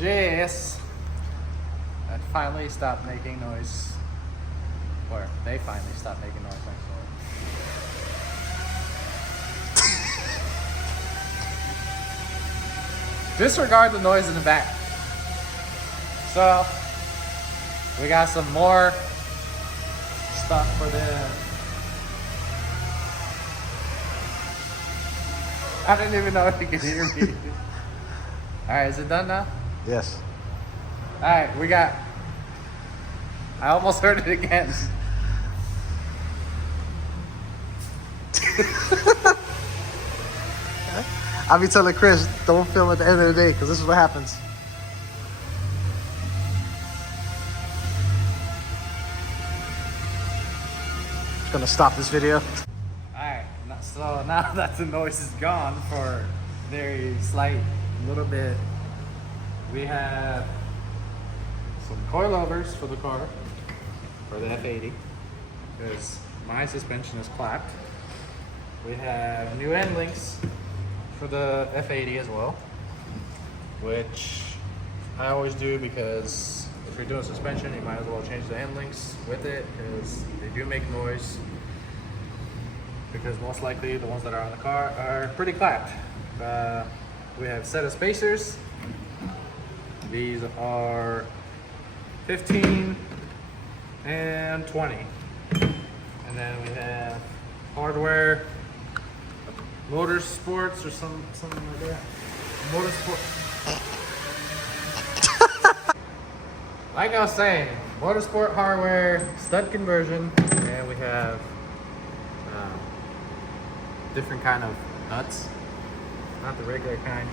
Jess that finally stopped making noise. Or they finally stopped making noise, actually. Disregard the noise in the back. So, we got some more stuff for them. I didn't even know if you could hear me. Alright, is it done now? Yes. Alright, we got... I almost heard it again. I'll be telling Chris, don't film at the end of the day, because this is what happens. Just gonna stop this video. Alright, so now that the noise is gone for very slight little bit, we have some coilovers for the car, for the F80, because my suspension is clapped. We have new end links for the F80 as well, which I always do because if you're doing suspension, you might as well change the end links with it because they do make noise. Because most likely the ones that are on the car are pretty clapped. We have a set of spacers. These are 15 and 20. And then we have hardware, motorsports or something like that. Motorsport. Like I was saying, motorsport hardware, stud conversion, and we have different kind of nuts, not the regular kind.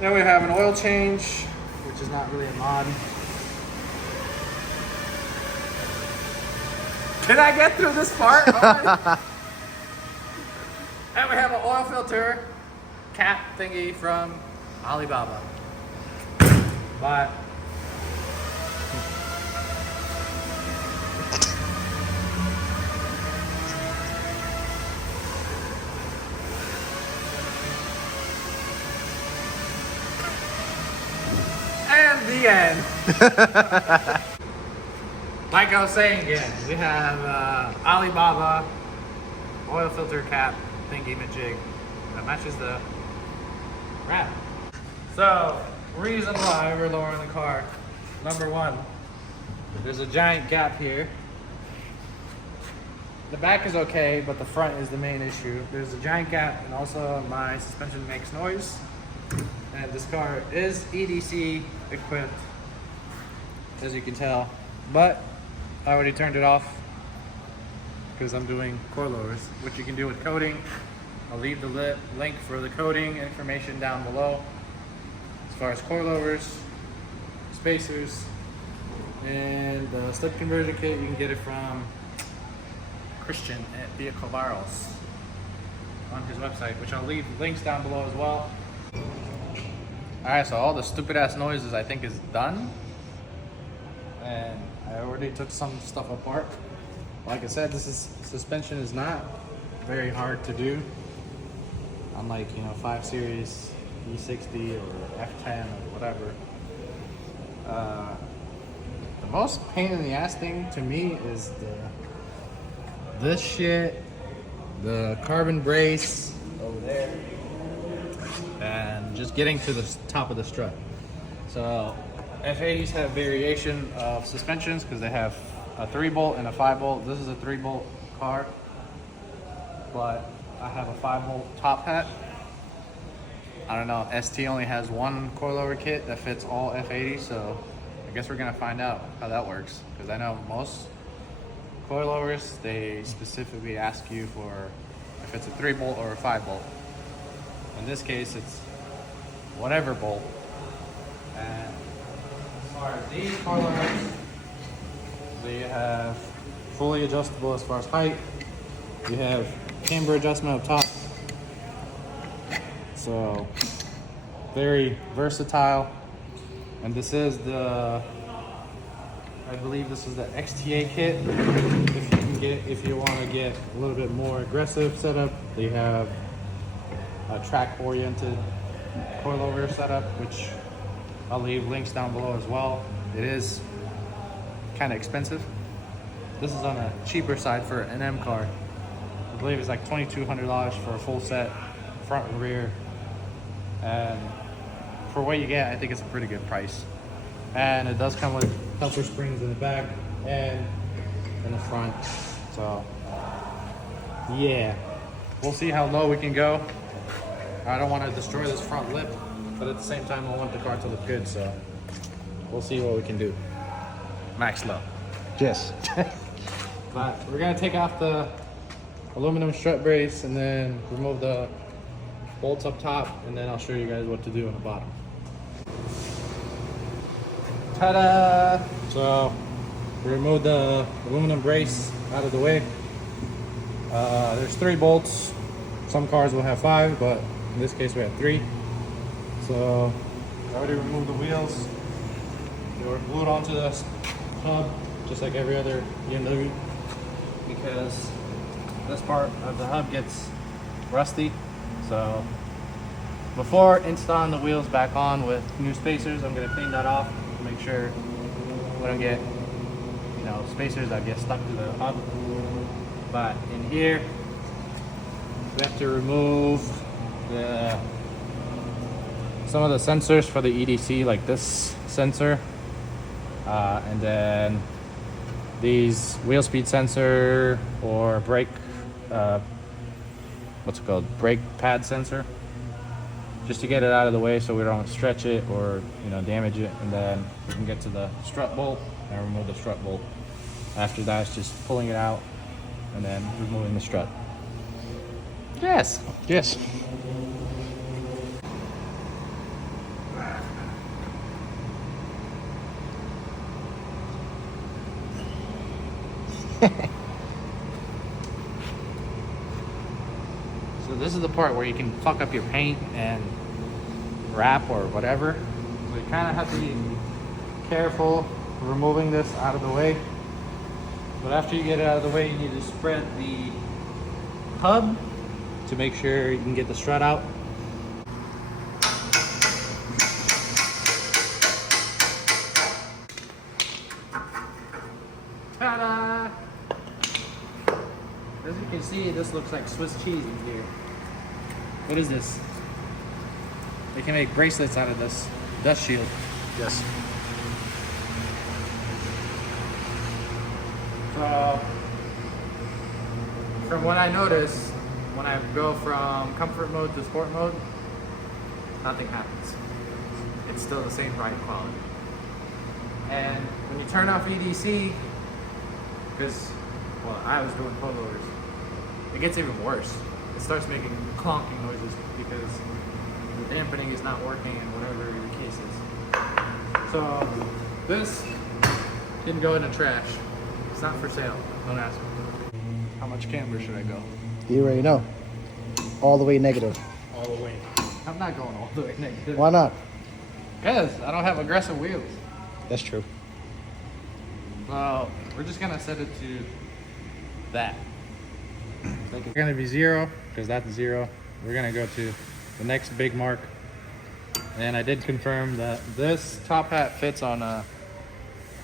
Then we have an oil change, which is not really a mod. Can I get through this part? And we have an oil filter cap thingy from Alibaba. But and the end. Like I was saying again, we have Alibaba oil filter cap thingy majig that matches the wrap. So, reason why we're lowering the car. Number one, there's a giant gap here. The back is okay, but the front is the main issue. There's a giant gap, and also my suspension makes noise. And this car is EDC equipped, as you can tell, but I already turned it off because I'm doing coilovers, which you can do with coding. I'll leave the link for the coding information down below. As far as coilovers, spacers, and the stud conversion kit, you can get it from Christian at Vehicle Barrels on his website, which I'll leave links down below as well. Alright, so all the stupid ass noises I think is done. And I already took some stuff apart. Like I said, suspension is not very hard to do. Unlike, 5 Series, E60 or F10 or whatever. The most pain in the ass thing to me is this shit, the carbon brace over there, and just getting to the top of the strut. So F80s have variation of suspensions because they have a 3-bolt and a 5-bolt. This is a 3-bolt car, but I have a 5-bolt top hat. I don't know, ST only has one coilover kit that fits all F80s, so I guess we're gonna find out how that works. Because I know most coilovers, they specifically ask you for if it's a 3-bolt or a 5-bolt. In this case, it's whatever bolt. And as far as these coilovers, they have fully adjustable as far as height. You have camber adjustment up top. So very versatile. And this is I believe this is the XTA kit. If you want to get a little bit more aggressive setup, they have a track oriented coilover setup, which I'll leave links down below as well. It is kind of expensive. This is on a cheaper side for an M car. I believe it's like $2,200 for a full set, front and rear. And for what you get, I think it's a pretty good price. And it does come with helper springs in the back and in the front. So yeah, we'll see how low we can go. I don't want to destroy this front lip, but at the same time I want the car to look good, so we'll see what we can do. Max low. Yes. But we're gonna take off the aluminum strut brace and then remove the bolts up top, and then I'll show you guys what to do on the bottom. Ta-da! So we removed the aluminum brace out of the way. There's 3 bolts. Some cars will have 5, but in this case we have 3. So I already removed the wheels. They were glued onto the hub just like every other BMW, because this part of the hub gets rusty. So before installing the wheels back on with new spacers, I'm going to clean that off to make sure we don't get, you know, spacers that get stuck to the hub. But in here we have to remove some of the sensors for the EDC, like this sensor, and then these wheel speed sensor or brake, what's it called, brake pad sensor, just to get it out of the way so we don't stretch it or, you know, damage it. And then we can get to the strut bolt and remove the strut bolt. After that, it's just pulling it out and then removing the strut. Yes. Yes. So this is the part where you can fuck up your paint and wrap or whatever. So you kind of have to be careful removing this out of the way. But after you get it out of the way, you need to spread the hub to make sure you can get the strut out. Ta-da! As you can see, this looks like Swiss cheese in here. What is this? They can make bracelets out of this dust shield. Yes. So, from what I notice, when I go from comfort mode to sport mode, nothing happens. It's still the same ride quality. And when you turn off EDC, because, well, I was doing coilovers, it gets even worse. It starts making clonking noises because the dampening is not working and whatever the case is. So this can go in the trash. It's not for sale. Don't ask me. How much camber should I go? You already know. All the way negative. All the way. I'm not going all the way negative. Why not? Because I don't have aggressive wheels. That's true. So we're just gonna set it to that. We're gonna be 0 because that's 0. We're gonna go to the next big mark. And I did confirm that this top hat fits on a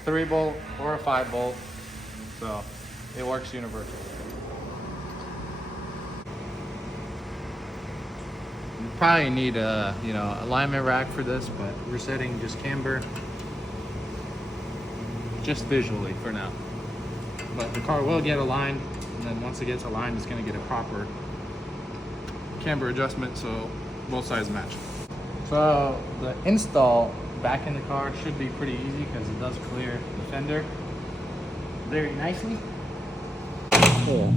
3 bolt or a 5 bolt. So it works universal. You probably need a, you know, alignment rack for this, but we're setting just camber, just visually for now. But the car will get aligned, and then once it gets aligned, it's going to get a proper camber adjustment so both sides match. So the install back in the car should be pretty easy because it does clear the fender very nicely. Yeah.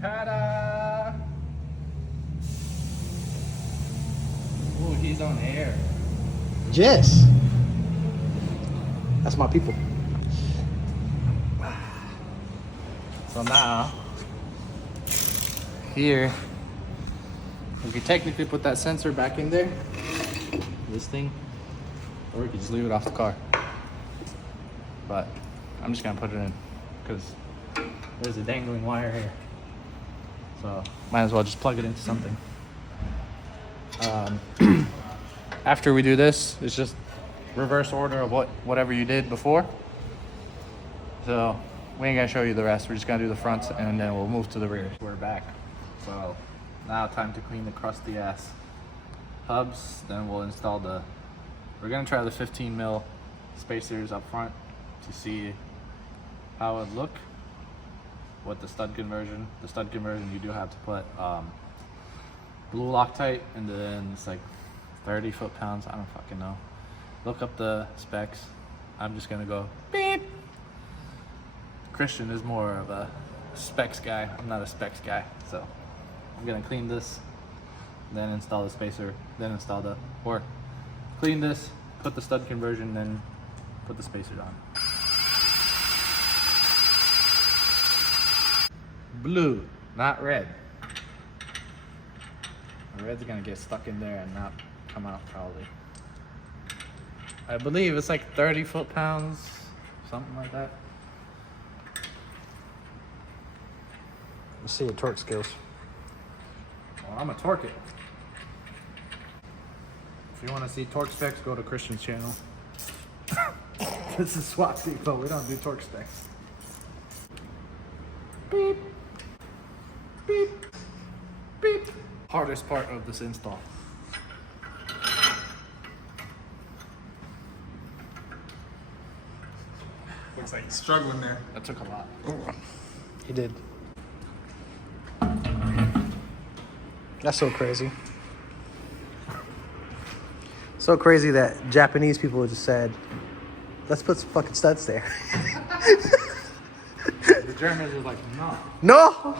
Ta-da! Oh, he's on air. Yes. That's my people. So now, here, we could technically put that sensor back in there, this thing, or we could just leave it off the car. But I'm just gonna put it in because there's a dangling wire here. So might as well just plug it into something. After we do this, it's just reverse order of whatever you did before. So we ain't gonna show you the rest. We're just gonna do the fronts and then we'll move to the rear. We're back. So now time to clean the crusty ass hubs. Then we'll install we're gonna try the 15 mil spacers up front to see how it look with the stud conversion. The stud conversion, you do have to put blue Loctite, and then it's like 30 foot-pounds. I don't fucking know. Look up the specs. I'm just gonna go beep. Christian is more of a specs guy. I'm not a specs guy, so I'm gonna clean this, then install the spacer, then install or clean this, put the stud conversion, then put the spacers on. Blue, not red. The red's gonna get stuck in there and not come out probably. I believe it's like 30 foot-pounds, something like that. Let's see your torque skills. Well, I'm a torque it. If you want to see torque specs, go to Christian's channel. This is SWAT Depot. We don't do torque specs. Beep. Beep. Beep. Hardest part of this install. Looks like he's struggling there. That took a lot. He did. That's so crazy. So crazy that Japanese people just said, let's put some fucking studs there. The Germans are like, no. No!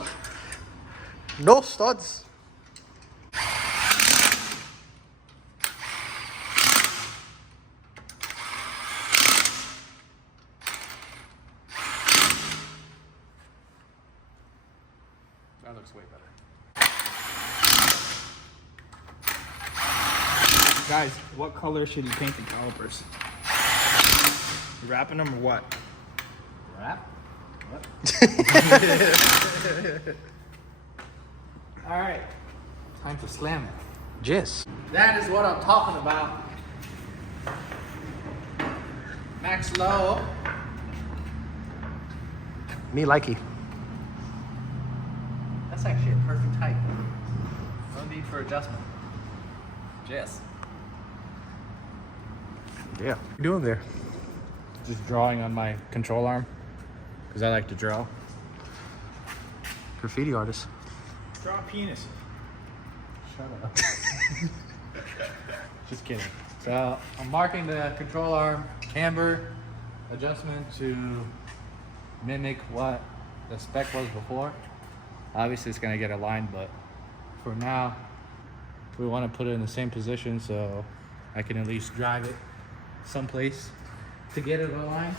No studs. That looks way better. Guys, what color should he paint the calipers? You wrapping them or what? Wrap? What? All right, time to slam it. Jizz. That is what I'm talking about. Max low. Me likey. That's actually a perfect height. No need for adjustment. Yes. Yeah. What you doing there? Just drawing on my control arm, because I like to draw. Graffiti artist. Draw a penis. Shut up. Just kidding. So I'm marking the control arm camber adjustment to mimic what the spec was before. Obviously it's gonna get aligned, but for now we want to put it in the same position so I can at least drive it someplace to get it aligned.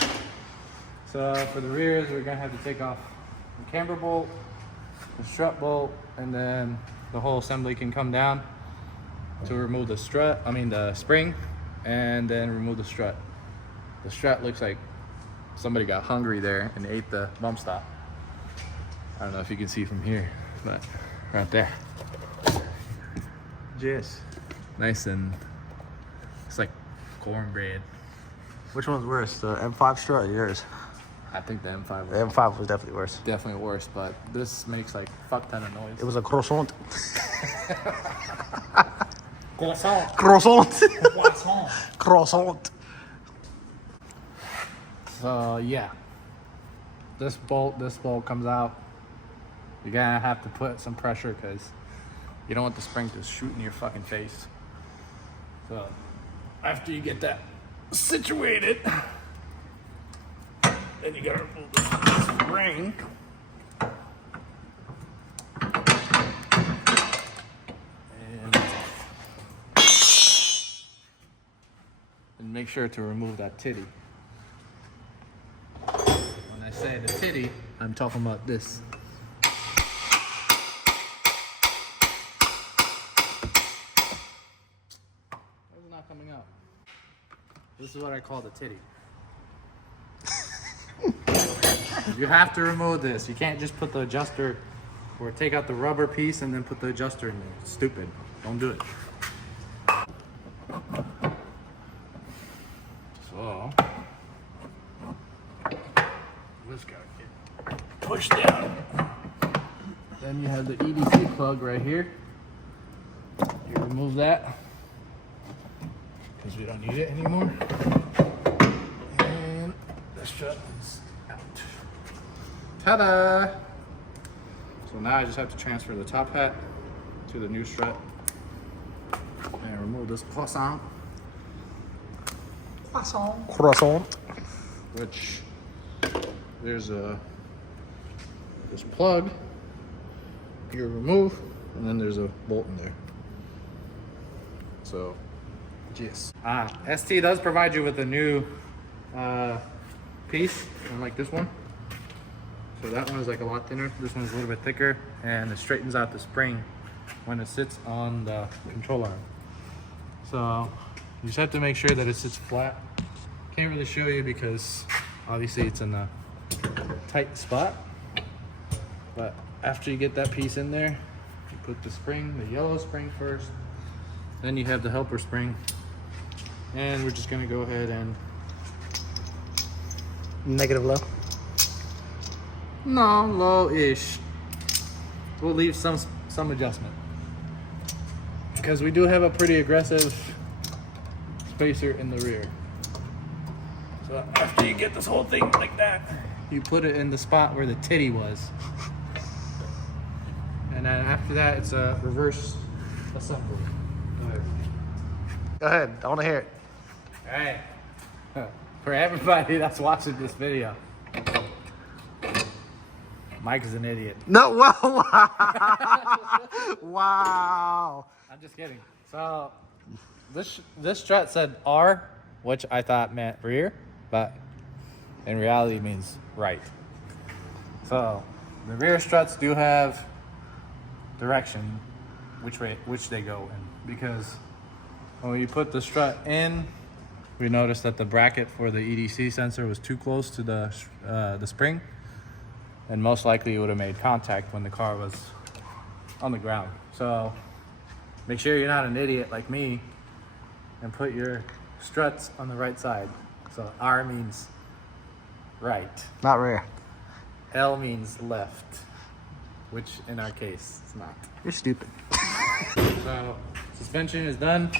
So for the rears, we're gonna have to take off the camber bolt, the strut bolt, and then the whole assembly can come down to remove the the spring, and then remove the strut. The strut looks like somebody got hungry there and ate the bump stop. I don't know if you can see from here, but right there. Jizz. Nice, and it's like cornbread. Which one's worse, the M5 strut or yours? I think the M5 The was M5 was definitely worse. definitely worse, but this makes like fuck ton of noise. It was a croissant. Croissant. Croissant. Croissant. Croissant. So yeah, this bolt comes out. You're gonna have to put some pressure because you don't want the spring to shoot in your fucking face. So after you get that situated, then you gotta remove the spring. And make sure to remove that titty. When I say the titty, I'm talking about this. Why is it not coming out? This is what I call the titty. You have to remove this. You can't just put the adjuster or take out the rubber piece and then put the adjuster in there. It's stupid. Don't do it. So this gotta get pushed down. Then you have the EDC plug right here. You remove that because we don't need it anymore. And the strut is out. Ta-da! So now I just have to transfer the top hat to the new strut and remove this croissant. Croissant. Which there's this plug you remove, and then there's a bolt in there. So, yes. ST does provide you with a new piece, unlike this one. So that one is like a lot thinner. This one's a little bit thicker, and it straightens out the spring when it sits on the control arm. So you just have to make sure that it sits flat. Can't really show you because obviously it's in a tight spot. But after you get that piece in there, you put the spring, the yellow spring first. Then you have the helper spring. And we're just gonna go ahead and... Negative low. No, low-ish. We'll leave some adjustment. Because we do have a pretty aggressive spacer in the rear. So after you get this whole thing like that, you put it in the spot where the titty was. And then after that, it's a reverse assembly. Go ahead. I want to hear it. All right. For everybody that's watching this video, Mike is an idiot. No, wow. Wow. I'm just kidding. So this strut said R, which I thought meant rear, but in reality means right. So the rear struts do have direction, which they go in, because when you put the strut in, we noticed that the bracket for the EDC sensor was too close to the spring, and most likely it would have made contact when the car was on the ground. So make sure you're not an idiot like me and put your struts on the right side. So R means right. Not rare. L means left, which in our case it's not. You're stupid. So suspension is done.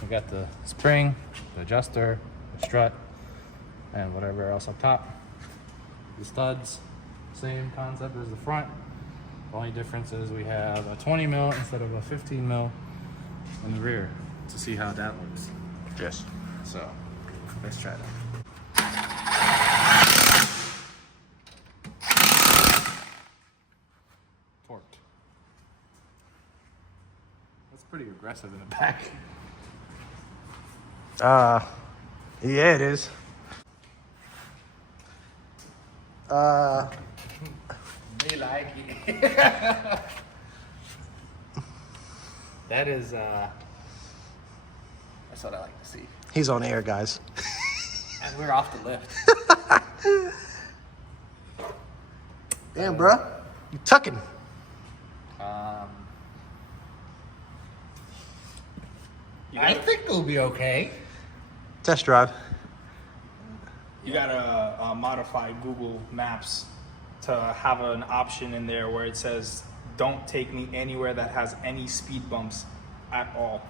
We got the spring, the adjuster, the strut, and whatever else up top. The studs, same concept as the front. The only difference is we have a 20 mil instead of a 15 mil in the rear to see how that looks. Yes. So let's try that. Torqued. That's pretty aggressive in the back. Yeah, it is. They like it. That is, that's what I like to see. He's on air, guys. And we're off the lift. Damn, bruh. You tucking. I think it'll be okay. Test drive. You gotta modify Google Maps to have an option in there where it says, don't take me anywhere that has any speed bumps at all.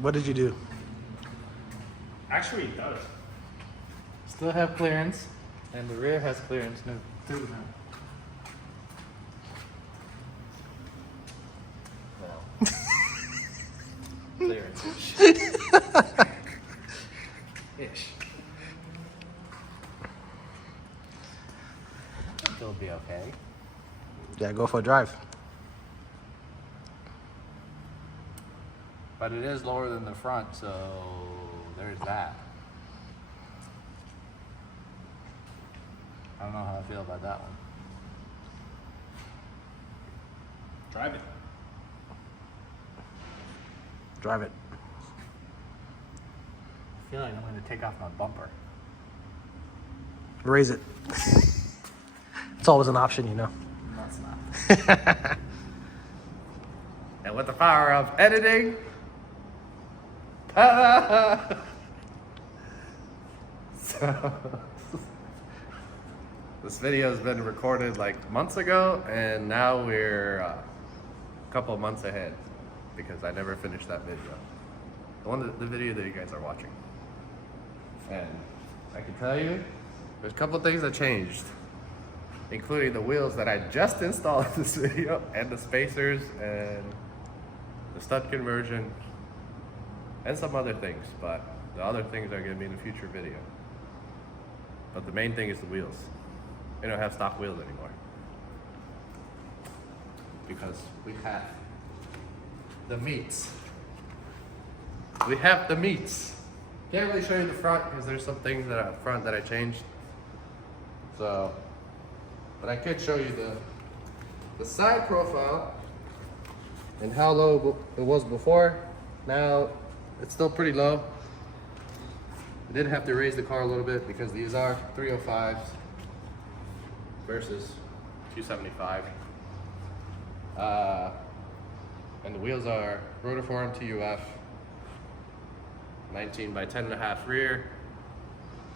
What did you do? Actually, it does. Still have clearance, and the rear has clearance too now. Clearance. Ish. I think it'll be okay. Yeah, go for a drive. But it is lower than the front, so there's that. I don't know how I feel about that one. Drive it. Drive it. feel like I'm going to take off my bumper. Raise it. It's always an option, you know. No, it's not. And with the power of editing, so this video has been recorded like months ago, and now we're a couple months ahead because I never finished that video. The video that you guys are watching. And I can tell you, there's a couple things that changed, including the wheels that I just installed in this video, and the spacers, and the stud conversion, and some other things, but the other things are gonna be in a future video. But the main thing is the wheels. We don't have stock wheels anymore, because we have the meats. We have the meats. Can't really show you the front because there's some things that are up front that I changed. So, but I could show you the side profile and how low it was before. Now it's still pretty low. I did have to raise the car a little bit because these are 305s versus 275. And the wheels are Rotiform TUF, 19 by 10.5 rear,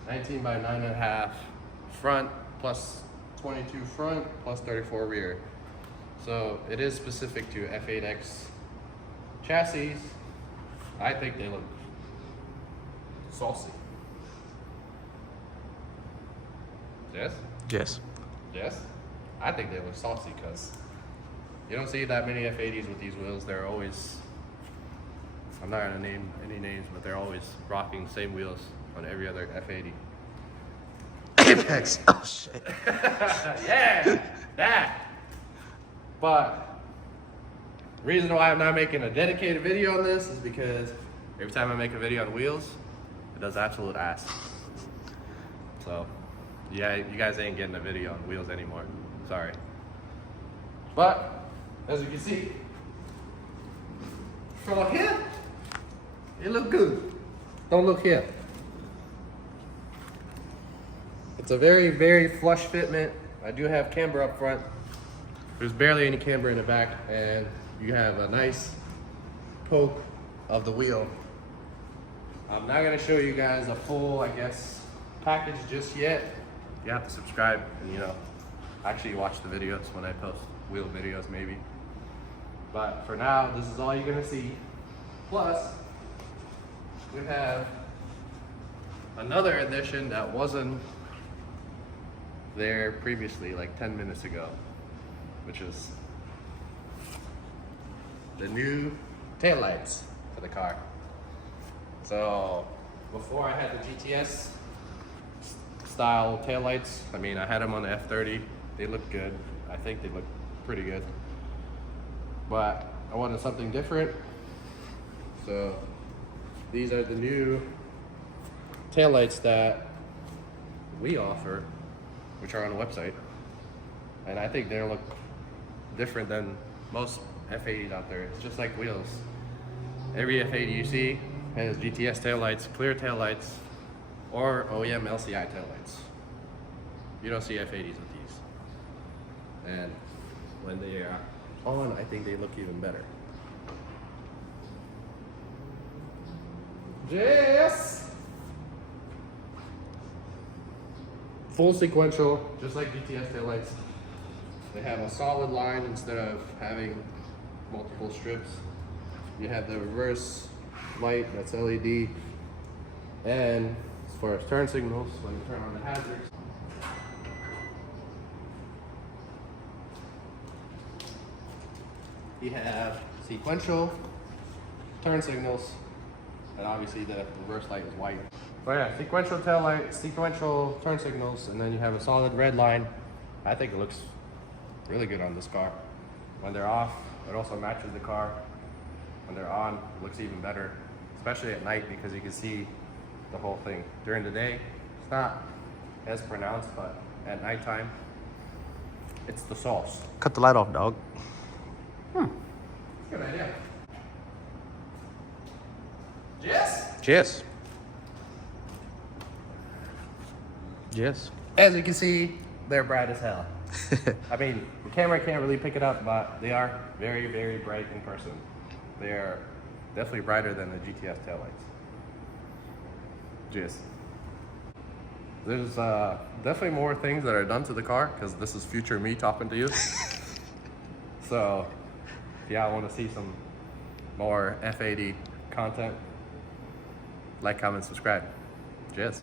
19 by 9.5 front, plus 22 front, plus 34 rear. So it is specific to F8x chassis. I think they look saucy. Yes? Yes. Yes? I think they look saucy because you don't see that many F80s with these wheels. They're always, I'm not gonna name any names, but they're always rocking the same wheels on every other F80. Apex. Oh shit. Yeah, that. But the reason why I'm not making a dedicated video on this is because every time I make a video on wheels, it does absolute ass. So yeah, you guys ain't getting a video on wheels anymore. Sorry. But as you can see, from here, it look good. Don't look here. It's a very, very flush fitment. I do have camber up front. There's barely any camber in the back, and you have a nice poke of the wheel. I'm not gonna show you guys a full, I guess, package just yet. You have to subscribe and, you know, actually watch the videos when I post wheel videos maybe. But for now, this is all you're gonna see. Plus, we have another addition that wasn't there previously, like 10 minutes ago, which is the new tail lights for the car. So before I had the GTS style tail lights, I mean, I had them on the F30. They look good. I think they look pretty good. But I wanted something different. So these are the new tail lights that we offer, which are on the website. And I think they look different than most F80s out there. It's just like wheels. Every F80 you see has GTS tail lights, clear tail lights, or OEM LCI tail lights. You don't see F80s with these. And when they are on, I think they look even better. Yes! Full sequential, just like GTS tail lights. They have a solid line instead of having multiple strips. You have the reverse light, that's LED. And as far as turn signals, when you turn on the hazards, you have sequential turn signals, and obviously the reverse light is white. But yeah, sequential tail light, sequential turn signals, and then you have a solid red line. I think it looks really good on this car. When they're off, it also matches the car. When they're on, it looks even better, especially at night because you can see the whole thing. During the day, it's not as pronounced, but at nighttime, it's the sauce. Cut the light off, dog. Good idea. Yes? Cheers. Yes. As you can see, they're bright as hell. I mean, the camera can't really pick it up, but they are very, very bright in person. They are definitely brighter than the GTF tail lights. Just. There's definitely more things that are done to the car, because this is future me talking to you. So, if y'all want to see some more F80 content, like, comment, subscribe. Cheers.